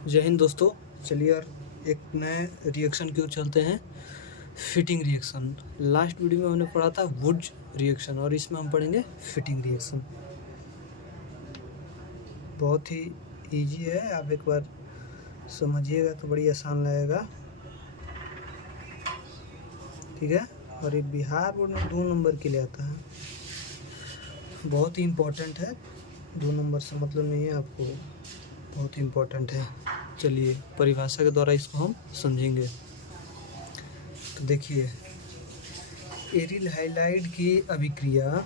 जय हिंद दोस्तों। चलिए और एक नए रिएक्शन की ओर चलते हैं। Fitting reaction. लास्ट वीडियो में हमने पढ़ा था वुड्स रिएक्शन और इसमें हम पढ़ेंगे फिटिंग रिएक्शन। बहुत ही इजी है, आप एक बार समझिएगा तो बड़ी आसान लगेगा। ठीक है, और ये बिहार बोर्ड में 2 नंबर के लिए आता है, बहुत ही इम्पोर्टेंट है। 2 नंबर से मतलब नहीं है आपको, बहुत ही इम्पोर्टेंट है। चलिए परिभाषा के द्वारा इसको हम समझेंगे। तो देखिए, एरिल हैलाइड की अभिक्रिया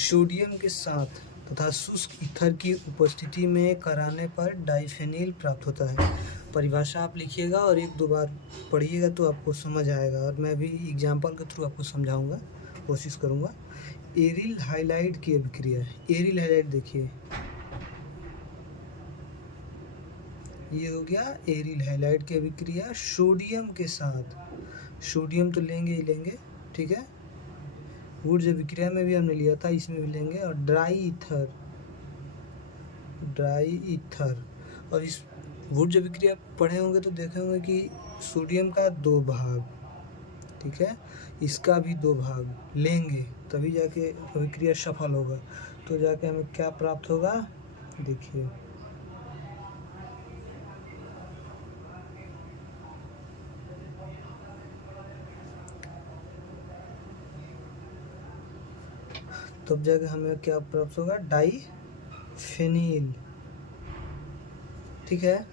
सोडियम के साथ तथा शुष्क ईथर की उपस्थिति में कराने पर डाइफेनिल प्राप्त होता है। परिभाषा आप लिखिएगा और 1-2 बार पढ़िएगा तो आपको समझ आएगा, और मैं भी एग्जाम्पल के थ्रू आपको समझाऊंगा, कोशिश करूंगा। एरिल हैलाइड की अभिक्रिया, एरिल हैलाइड देखिए, ये हो गया एरिल हैलाइड की अभिक्रिया सोडियम के साथ। सोडियम तो लेंगे ही लेंगे, ठीक है। वुड्स अभिक्रिया में भी हमने लिया था, इसमें भी लेंगे। और ड्राई ईथर। और इस वुड्स अभिक्रिया पढ़े होंगे तो देखे होंगे कि सोडियम का 2 भाग, ठीक है, इसका भी 2 भाग लेंगे तभी जाके अभिक्रिया सफल होगा। तो जाके हमें क्या प्राप्त होगा, देखिए, तब जाके हमें क्या प्राप्त होगा, डाइफेनिल। ठीक है,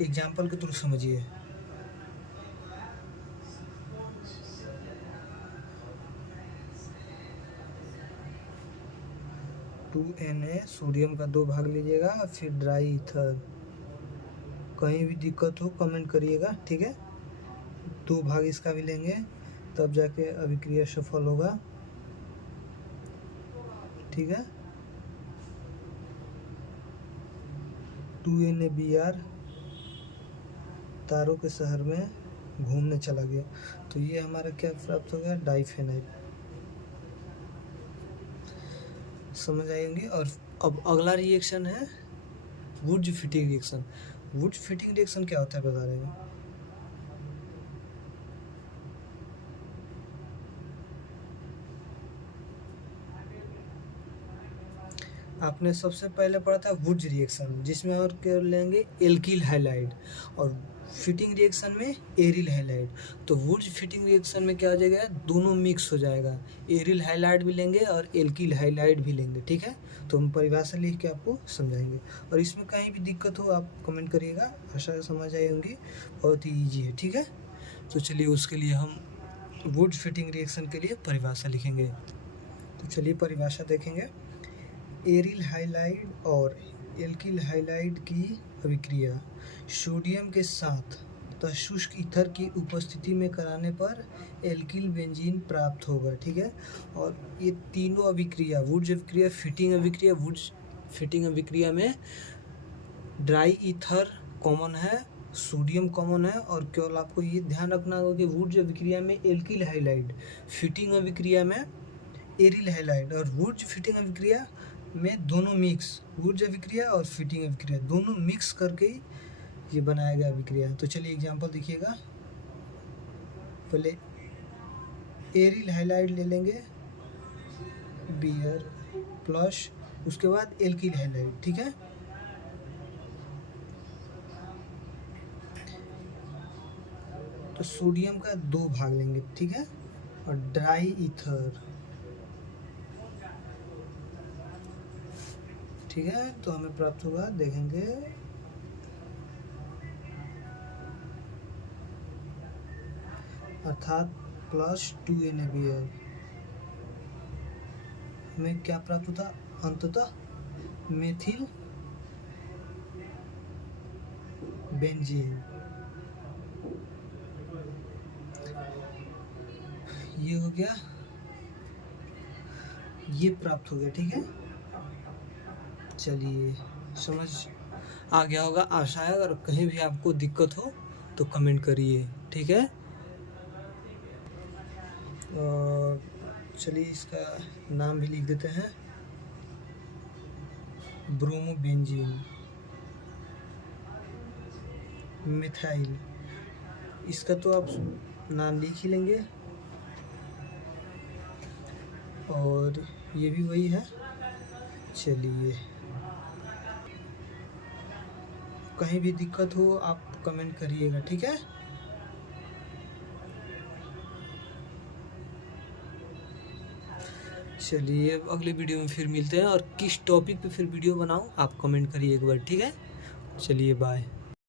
एग्जाम्पल के थ्रू समझिए। Na सोडियम का 2 भाग लीजिएगा, फिर ड्राई ईथर। कहीं भी दिक्कत हो कमेंट करिएगा, ठीक है। 2 भाग इसका भी लेंगे तब जाके अभिक्रिया सफल होगा, ठीक है। 2NaBr तारों के शहर में घूमने चला गया, तो ये हमारा क्या प्राप्त हो गया, डाइफेनाइल। समझ आएंगे। और अब अगला रिएक्शन है Wurtz Fittig reaction. Wurtz Fittig reaction क्या होता है बता रहे हैं। आपने सबसे पहले पढ़ा था वुड्स रिएक्शन, जिसमें और क्या लेंगे, एल्किल हैलाइड, और फिटिंग रिएक्शन में एरिल हैलाइड। तो वुड्स फिटिंग रिएक्शन में क्या हो जाएगा, दोनों मिक्स हो जाएगा, एरिल हैलाइड भी लेंगे और एल्किल हैलाइड भी लेंगे, ठीक है। तो हम परिभाषा लिख के आपको समझाएंगे, और इसमें कहीं भी दिक्कत हो आप कमेंट करिएगा, आशा समझ आई होंगी, बहुत ही ईजी है, ठीक है। तो चलिए उसके लिए हम वुड्स फिटिंग रिएक्शन के लिए परिभाषा लिखेंगे। तो चलिए परिभाषा देखेंगे। एरिल हैलाइड और एल्किल हैलाइड की अभिक्रिया सोडियम के साथ तथा शुष्क ईथर की उपस्थिति में कराने पर एल्किल बेंजीन प्राप्त होगा, ठीक है। और ये तीनों अभिक्रिया, वुड्स अभिक्रिया, फिटिंग अभिक्रिया, वुड्स फिटिंग अभिक्रिया में ड्राई ईथर कॉमन है, सोडियम कॉमन है, और केवल आपको ये ध्यान रखना होगा कि वुड्स अभिक्रिया में एल्किल हैलाइड, फिटिंग अभिक्रिया में एरिल हैलाइड, और वुड्स फिटिंग अभिक्रिया में दोनों मिक्स, वुड्स अभिक्रिया और फिटिंग अभिक्रिया दोनों मिक्स करके ही ये बनाया गया अभिक्रिया। तो चलिए एग्जांपल देखिएगा। पहले एरिल हैलाइड ले लेंगे, बियर प्लस, उसके बाद एल्किल हैलाइड, ठीक है। तो सोडियम का 2 भाग लेंगे, ठीक है, और ड्राई ईथर, ठीक है। तो हमें प्राप्त होगा, देखेंगे, अर्थात प्लस 2NaBr। हमें क्या प्राप्त होता, अंततः मेथिल बेंजीन। ये हो गया, ये प्राप्त हो गया, ठीक है। चलिए समझ आ गया होगा, आशा है। अगर कहीं भी आपको दिक्कत हो तो कमेंट करिए, ठीक है। और चलिए इसका नाम भी लिख देते हैं, ब्रोमोबेंजीन। मिथाइल, इसका तो आप नाम लिख ही लेंगे। और ये भी वही है। चलिए, कहीं भी दिक्कत हो आप कमेंट करिएगा, ठीक है। चलिए, अगले वीडियो में फिर मिलते हैं, और किस टॉपिक पे फिर वीडियो बनाऊं आप कमेंट करिए एक बार, ठीक है। चलिए बाय।